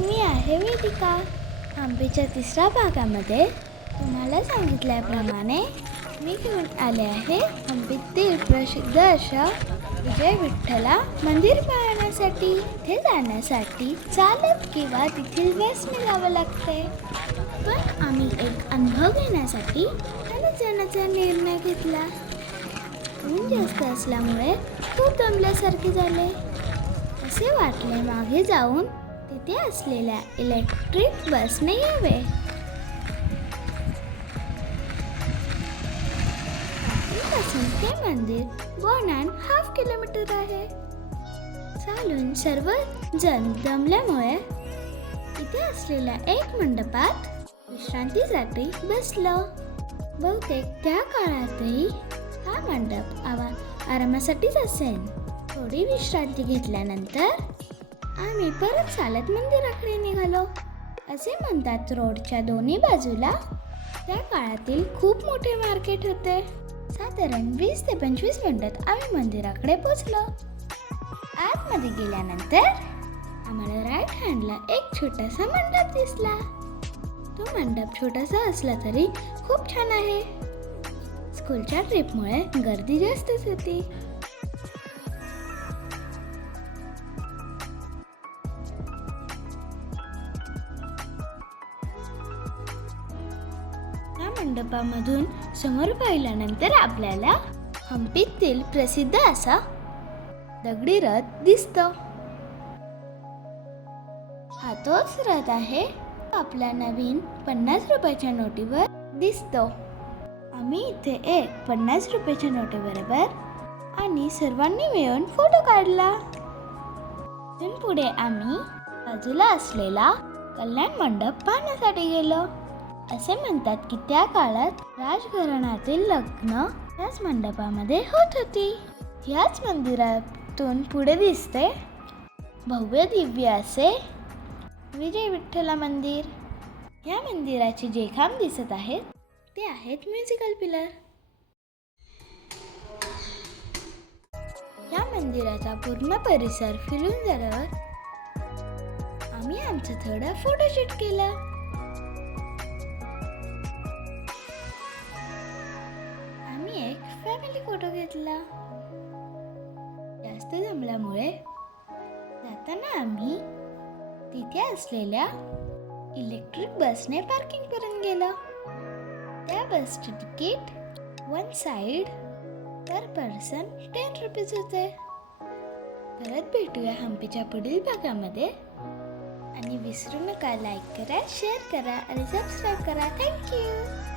मी आहे वेदिका. आंबेच्या तिसऱ्या भागामध्ये तुम्हाला सांगितल्याप्रमाणे मी घेऊन आले आहे आंबेतील प्रसिद्ध अशा विजय विठ्ठला मंदिर पाहण्यासाठी. ते जाण्यासाठी चालत किंवा तेथील बस जावं लागते. पण आम्ही एक अनुभव घेण्यासाठी चालत जाण्याचा निर्णय घेतला. ऊन जास्त असल्यामुळे खूप दमल्यासारखे झाले. असे वाटले मागे जाऊन तिथे असलेल्या इलेक्ट्रिक बसने यावे. पासून ते मंदिर वन अँड हाफ किलोमीटर आहे. चालून सर्व जण जमल्यामुळे इथे असलेल्या एक मंडपात विश्रांतीसाठी बसलो. बहुतेक त्या काळातही हा मंडप आवा आरामासाठीच असेल. थोडी विश्रांती घेतल्यानंतर आम्ही परत चालत मंदिराकडे निघालो. असे म्हणतात रोडच्या दोन्ही बाजूला त्या काळातील खूप मोठे मार्केट होते. साधारण वीस ते पंचवीस मिनिटात आम्ही मंदिराकडे पोचलो आतमध्ये गेल्यानंतर आम्हाला राईट हँडला एक छोटासा मंडप दिसला. तो मंडप छोटासा असला तरी खूप छान आहे. स्कूलच्या ट्रिपमुळे गर्दी जास्तच होती. मंडपामधून समोर पाहिल्यानंतर आपल्याला हम्पीतील प्रसिद्ध असा दगडी रथ दिसतो. हा तोच रथ आहे. आपल्या नवीन पन्नास रुपयाच्या नोटीवर दिसतो. आम्ही इथे एक पन्नास रुपयाच्या नोटीबरोबर आणि सर्वांनी मिळून फोटो काढला. पुढे आम्ही बाजूला असलेला कल्याण मंडप पाहण्यासाठी गेलो. असे म्हणतात की त्या काळात राजघराण्यातील लग्न त्याच मंडपामध्ये होत होती. याच मंदिरातून पुढे दिसते भव्य दिव्य असे विजय विठ्ठला मंदिर. या मंदिराचे जे खांब दिसत आहेत ते आहेत म्युझिकल पिलर या मंदिराचा पूर्ण परिसर फिरून झाल्यावर आम्ही आमचं थोडं फोटोशूट केलं. खाली फोटो घेतला? जास्त जमल्यामुळे जाताना आम्ही तिथे असलेल्या इलेक्ट्रिक बसने पार्किंग करून गेलो. त्या बसचे ticket one side per person ten rupees होते. परत भेटूया हंपीच्या पुढील भागामध्ये. आणि विसरू नका लाईक करा शेअर करा आणि सबस्क्राईब करा. थँक्यू